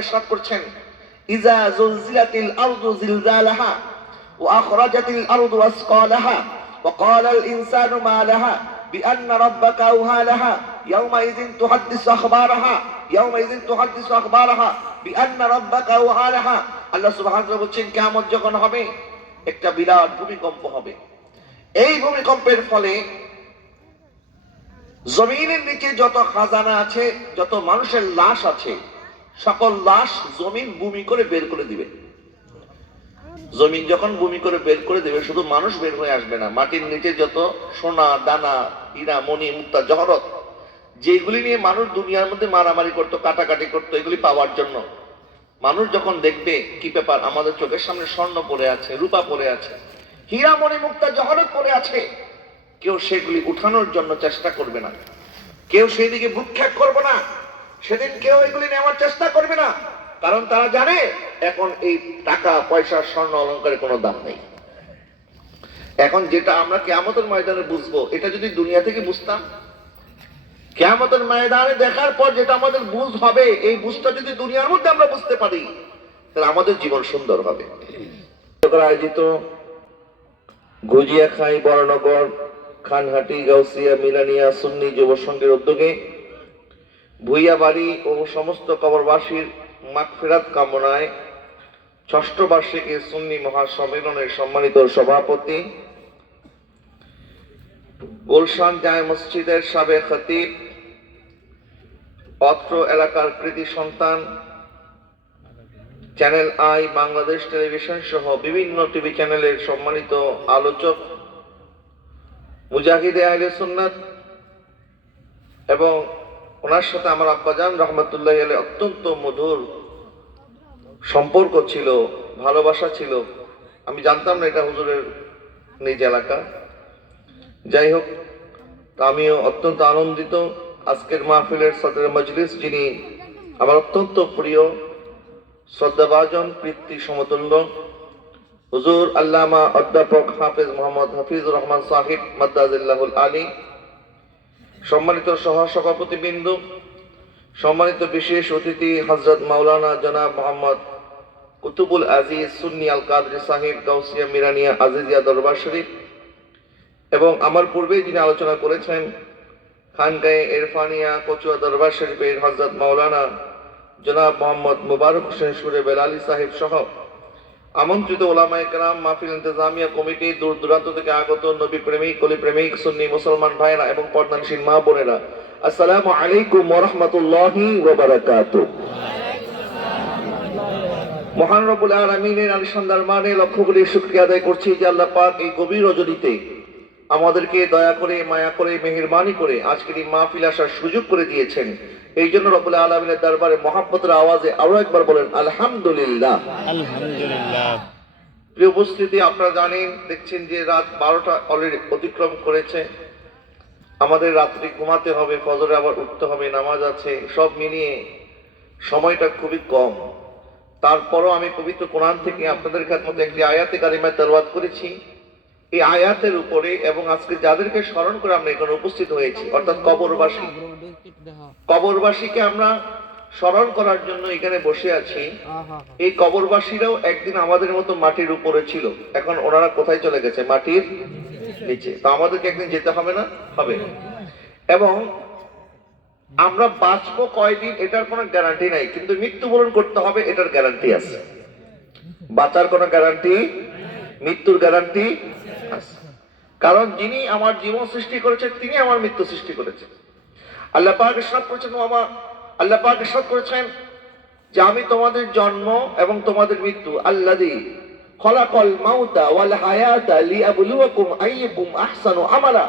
ইরশাদ করছেন, ইযা যুলজিলাতিল আরদু জিলজালাহা ওয়া আখরাজাতিল আরদু আসকালাহা ওয়া ক্বালাল ইনসানু মা লাহা বিআন্না রাব্বাকা আওহা লাহা ইয়াওমাইযিন তুহাদ্দিসু আখবারাহা ইয়াওমাইযিন তুহাদ্দিসু আখবারাহা বিআন্না রাব্বাকা আওহা লাহা। আল্লাহ সুবহানাহু ওয়া তাআলা বলেন, কিয়ামত যখন হবে একটা বিরাট ভূমিকম্প হবে। এই ভূমিকম্পের ফলে জমিনের নিচে যত খাজানা আছে, যত মানুষের লাশ আছে, সকল লাশ জমিন ভূমি করে বের করে দিবে। জমিন যখন ভূমি করে বের করে দেবে, শুধু মানুষ বের হয়ে আসবে না, মাটির নিচে যত সোনা দানা হীরা মণি মুক্তা জহরত যেগুলি নিয়ে মানুষ দুনিয়ার মধ্যে মারামারি করতো, কাটাকাটি করতো, এগুলি পাওয়ার জন্য মানুষ যখন দেখবে কি ব্যাপার, আমাদের চোখের সামনে স্বর্ণ পড়ে আছে, রূপা পড়ে আছে, হীরা মণি মুক্তা জহরত পড়ে আছে, কেউ সেগুলি উঠানোর জন্য চেষ্টা করবে না, কেউ সেই দিকে ভ্রুক্ষেপ করবে না, সেদিন কেউ এগুলি নেওয়ার চেষ্টা করবে না। কারণ তারা জানে এখন এই টাকা পয়সা স্বর্ণ অলংকারের কোনো দাম নেই। এখন যেটা আমরা কিয়ামতের ময়দানে বুঝবো, এটা যদি দুনিয়া থেকে বুঝতাম, কিয়ামতের ময়দানে দেখার পর যেটা আমাদের বুঝ হবে, এই বুঝটা যদি দুনিয়ার মধ্যে আমরা বুঝতে পারি, তাহলে আমাদের জীবন সুন্দর হবে। আয়োজিত গুজিয়া খাই বড়নগর খানহাটি গাউসিয়া মিলানিয়া সুন্নি যুব সংঘের উদ্যোগে ভুইয়া বাড়ি ও সমস্ত কবরবাসীর মাগফিরাত কামনায় ষষ্ঠ বার্ষিকী সুন্নি মহাসম্মেলনের সম্মানিত সভাপতি, গুলশান জামে মসজিদের সাবেক খতিব, অত্র এলাকার কৃতি সন্তান, চ্যানেল আই, বাংলাদেশ টেলিভিশন সহ বিভিন্ন টিভি চ্যানেলের সম্মানিত আলোচক, মুজাহিদে আহলে সুন্নাত, এবং ওনার সাথে আমার আব্বাজান রহমতুল্লাহ আলাইহি অত্যন্ত মধুর সম্পর্ক ছিল, ভালোবাসা ছিল। আমি জানতাম না এটা হুজুরের নিজ এলাকা। যাই হোক, আমিও অত্যন্ত আনন্দিত। আজকের মাহফিলের সদর মজলিস, যিনি আমার অত্যন্ত প্রিয় শ্রদ্ধাভাজন পিতৃ সমতুল্য হুজুর আল্লামা অধ্যাপক হাফেজ মোহাম্মদ হাফিজুর রহমান সাহিব মাদ্দাজিল্লাহুল আলী, সম্মানিত সহসভাপতিবৃন্দ, সম্মানিত বিশেষ অতিথি হযরত মাওলানা জনাব মোহাম্মদ কুতুবুল আজিজ সুন্নি আল কাদরি সাহিব গাউসিয়া মিরানিয়া আজিজিয়া দরবার শরীফ, এবং আমার পূর্বে যিনি আলোচনা করেছেন খানগায়ে ইরফানিয়া কচুয়া দরবার শরীফের হযরত মাওলানা জনাব মোহাম্মদ মুবারক হোসেন সুরে বেলালী সাহেব সহ আমন্ত্রিত ওলামায়ে কেরাম, মাহফিল ইন্তেজামিয়া কমিটি, দূর দূরান্ত থেকে আগত নবী প্রেমিক, কলি প্রেমিক, সুন্নি মুসলমান ভাইরা এবং পর্দানশীল মা বোনেরা, আসসালামু আলাইকুম ওয়া রাহমাতুল্লাহি ওয়া বারাকাতুহু। মহান রব্বুল আলামিনের আলিশান দরবারে লক্ষ কোটি শুকরিয়া আদায় করছি যে আল্লাহ পাক এই গভীর রজনীতে আমাদেরকে দয়া করে, মায়া করে, মেহেরবানি করে আজকের এই মাহফিল আসার সুযোগ করে দিয়েছেন। এই জন্য রব্বুল আলামিনের দরবারে মহব্বতের আওয়াজে আরো একবার বলেন আলহামদুলিল্লাহ। আলহামদুলিল্লাহ। প্রিয় উপস্থিতি, আপনারা জানেন, দেখছেন যে রাত 12টা অলরেডি অতিক্রম করেছে। আমাদের রাত্রি ঘুমাতে হবে, ফজরে আবার উঠতে হবে, নামাজ আছে, সব মিলিয়ে সময়টা খুবই কম। তারপরও আমি পবিত্র কোরআন থেকে আপনাদের মধ্যে একটি আয়াতে কারিমা তেলাওয়াত করেছি। এই আয়াতের উপরে এবং আজকে যাদেরকে স্মরণ করে আমরা এখানে উপস্থিত হয়েছি, অর্থাৎ কবরবাসী, কবরবাসীকে আমরা স্মরণ করার জন্য এখানে বসে আছি। এই কবরবাসীরাও একদিন আমাদের মতো মাটির উপরে ছিল, এখন ওনারা কোথায় চলে গেছে? মাটির নিচে। তো আমাদেরকে একদিন যেতে হবে না? হবে। এবং আমরা বাঁচবো কয়দিন এটার কোনো গ্যারান্টি নাই, কিন্তু মৃত্যুবরণ করতে হবে এটার গ্যারান্টি আছে। বাঁচার কোনো গ্যারান্টি, মৃত্যুর গ্যারান্টি আছে। কারণ যিনি আমার জীবন সৃষ্টি করেছেন তিনি আমার মৃত্যু সৃষ্টি করেছেন। আল্লাহ পাক ইরশাদ করেছেন, আল্লাহ পাক ইরশাদ করেছেন যে আমি তোমাদের জন্ম এবং তোমাদের মৃত্যু, আল্লাযী খলাকাল মাউতা ওয়াল হায়াতা লিয়াবলুয়াকুম আইয়ুকুম আহসানু আমালা।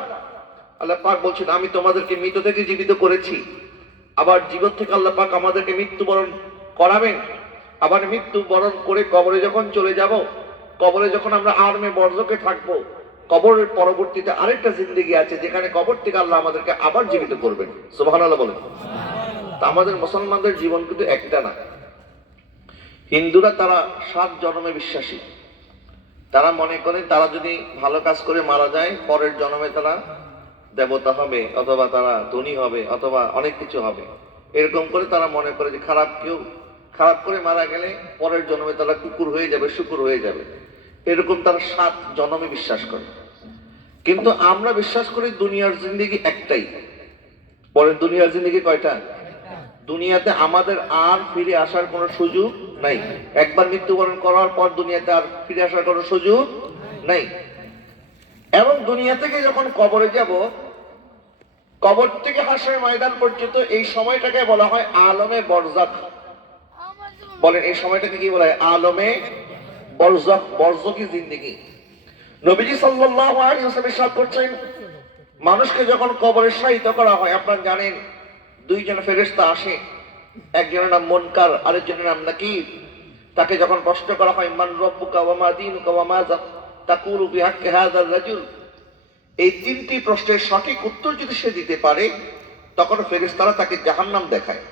আল্লাহ পাক বলছেন আমি তোমাদেরকে মৃত থেকে জীবিত করেছি, আবার জীবন থেকে আল্লাহ পাক আমাদেরকে মৃত্যুবরণ করাবেন। আবার মৃত্যুবরণ করে কবরে যখন চলে যাব, কবরে যখন আমরা আরামে বরজকে থাকবো, কবরের পরবর্তীতে আরেকটা জিন্দেগি আছে, যেখানে কবর থেকে আল্লাহ আমাদেরকে আবার জীবিত করবেন। সুবহানাল্লাহ বলেন। তা আমাদের মুসলমানদের জীবন কিন্তু একটা না। হিন্দুরা তারা 7 জন্মে বিশ্বাসী। তারা মনে করেন তারা যদি ভালো কাজ করে মারা যায়, পরের জন্মে তারা দেবতা হবে, অথবা তারা ধনী হবে, অথবা অনেক কিছু হবে। এরকম করে তারা মনে করে যে খারাপ কেউ খারাপ করে মারা গেলে পরের জন্মে তারা কুকুর হয়ে যাবে, শুকুর হয়ে যাবে, এরকম তারা 7 জন্মে বিশ্বাস করে। কিন্তু আমরা বিশ্বাস করি দুনিয়ার জিন্দেগি একটাই। পরের দুনিয়ার জিন্দেগি কয়টা? দুনিয়াতে আমাদের আর ফিরে আসার কোনো সুযোগ নাই। একবার মৃত্যুবরণ করার পর দুনিয়াতে আর ফিরে আসার কোনো সুযোগ নাই। এবং দুনিয়া থেকে যখন কবরে যাব, কবর থেকে হাসরের ময়দান পর্যন্ত এই সময়টাকে বলা হয় আলমে বরজাখ। বলেন এই সময়টাকে কি বলা হয়? আলমে বরজাখ, বরজাখী জিন্দেগি। নবীজি সাল্লাল্লাহু আলাইহি ওয়াসাল্লাম ইরশাদ করছেন, মানুষকে যখন কবরে শায়িত করা হয়, আপনারা জানেন 2 জন ফেরেশতা আসে, একজনের নাম মুনকার, আরেকজনের নাম নাকির। তাকে যখন প্রশ্ন করা হয়, মান রব্বুকা ওয়া মা দীনুকা ওয়া মাযা তাকুলু বিহাক্কি হাযার রাজুল, এই 3টি প্রশ্নের সঠিক উত্তর যদি সে দিতে পারে, তখন ফেরেশতারা তাকে জাহান্নাম দেখায়।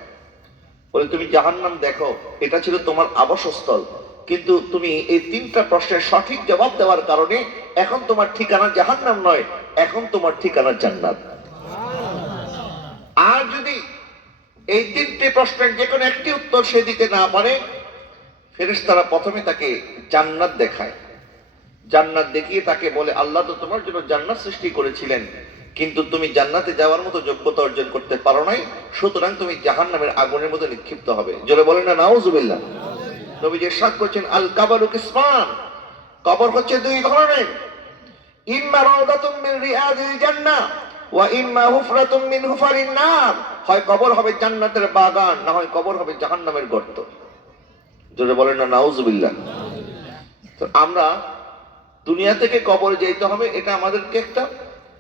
বলে তুমি জাহান্নাম দেখো, এটা ছিল তোমার আবাসস্থল, কিন্তু তুমি এই 3টা প্রশ্নের সঠিক জবাব দেওয়ার কারণে এখন তোমার ঠিকানা জাহান্নাম নয়, এখন তোমার ঠিকানা জান্নাত। আর যদি এই 3টি প্রশ্নের যে কোনো একটি উত্তর সে দিতে না পারে, ফেরেশতারা প্রথমে তাকে জান্নাত দেখায়। জান্নাত দেখিয়ে তাকে বলে, আল্লাহ তো তোমার জন্য জান্নাত সৃষ্টি করেছিলেন, কিন্তু তুমি জান্নাতে যাওয়ার মতো যোগ্যতা অর্জন করতে পারো নাই, সুতরাং তুমি জাহান্নামের আগুনের মধ্যে নিক্ষিপ্ত হবে। জোরে বলেন না নাউজুবিল্লাহ। নবীজি ইরশাদ করেছেন, আল কাবারু কিসমান, কবর হচ্ছে 2 ধরনের, ইম্মা রাউদাতুম মিন রিয়াদিল জান্নাহ ওয়া ইম্মা হুফরাতুম মিন হুফারিন নার। হয় কবর হবে জান্নাতের বাগান, না হয় কবর হবে জাহান্নামের গর্ত। জোরে বলেন না নাউজুবিল্লাহ। তো আমরা দুনিয়া থেকে কবরে যেতে হবে, এটা আমাদেরকে একটা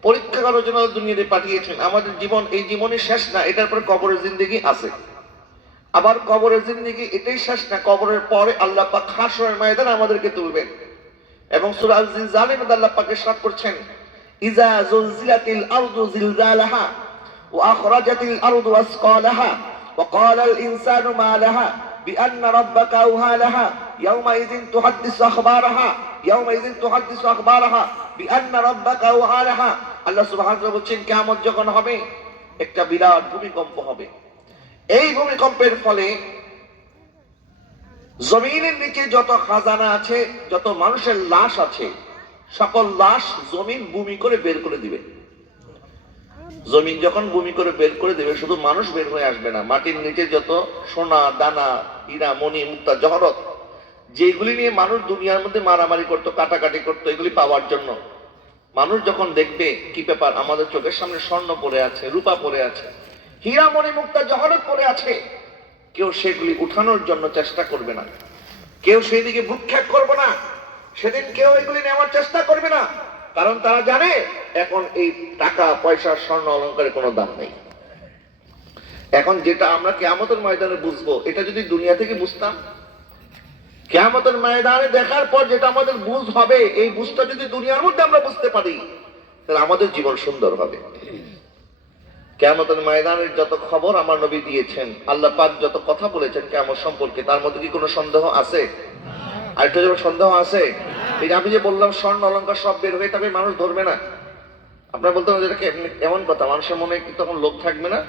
পরীক্ষা করার জন্য দুনিয়াতে পাঠিয়েছেন। আমাদের জীবন এই জীবনে শেষ না, এটার পরে কবরের জিন্দেগি আছে। আবার কবরের জিন্দেগি এটাই শেষ না, কবরের পরে আল্লাহ পাক হাশরের ময়দানে আমাদেরকে তুলবেন। এবং সূরা আল-জিলজালের মধ্যে আল্লাহ পাক ইরশাদ করছেন, ইযা যুলজিলাতিল আরদু জিলজালাহা ওয়া আখরাজাতিল আরদু আসকালাহা ওয়া ক্বালাল ইনসানু মা লাহা বিআন্না রাব্বাকা আওহা লাহা ইয়াওমাইযিন তুহাদ্দিসু আখবারাহা ইয়াওমাইযিন তুহাদ্দিসু আখবারাহা বিআন্না রাব্বাকা আওহা লাহা। আল্লাহ সুবহানাহু ওয়া তাআলা বলেন, কিয়ামত যখন হবে, একটা বিরাট ভূমিকম্প হবে। এই ভূমিকম্পের ফলে জমিনের নিচে যত খাজানা আছে, যত মানুষের লাশ আছে, সকল লাশ জমিন ভূমি করে বের করে দিবে। জমিন যখন ভূমি করে বের করে দিবে, শুধু মানুষ বের হয়ে আসবে না, মাটির নিচে যত সোনা দানা, হীরা মণি মুক্তা জহরত, যেগুলি নিয়ে মানুষ দুনিয়ার মধ্যে মারামারি করতো, কাটাকাটি করতো, এগুলি পাওয়ার জন্য মানুষ যখন দেখবে, কি ব্যাপার, আমাদের চোখের সামনে স্বর্ণ পড়ে আছে, রূপা পড়ে আছে, হীরা মণি মুক্তা জহরত পড়ে আছে, কেউ সেগুলি উঠানোর জন্য চেষ্টা করবে না, কেউ সেই দিকে ভ্রুক্ষেপ করবে না, সেদিন কেউ এগুলি নেওয়ার চেষ্টা করবে না। কারণ তারা জানে এখন এই টাকা পয়সা স্বর্ণ অলংকারের কোনো দাম নেই। এখন যেটা আমরা কিয়ামতের ময়দানে বুঝবো, এটা যদি দুনিয়া থেকে বুঝতাম, কিয়ামতের ময়দানে দেখার পর যেটা আমাদের বুঝ হবে, এই বুঝটা যদি দুনিয়ার মধ্যে আমরা বুঝতে পারি, তাহলে আমাদের জীবন সুন্দর হবে। কিয়ামতের ময়দানের যত খবর আমার নবী দিয়েছেন, আল্লাহ পাক যত কথা বলেছেন কিয়ামত সম্পর্কে, তার মধ্যে কি কোনো সন্দেহ আছে? আরেকটা যেমন সন্দেহ আছে, এই যে আমি যে বললাম স্বর্ণ অলংকার সব বের হয়ে তবে মানুষ ধরবে না, আপনারা বলতে যেটা এমন কথা, মানুষের মনে কি তখন লোভ থাকবে না?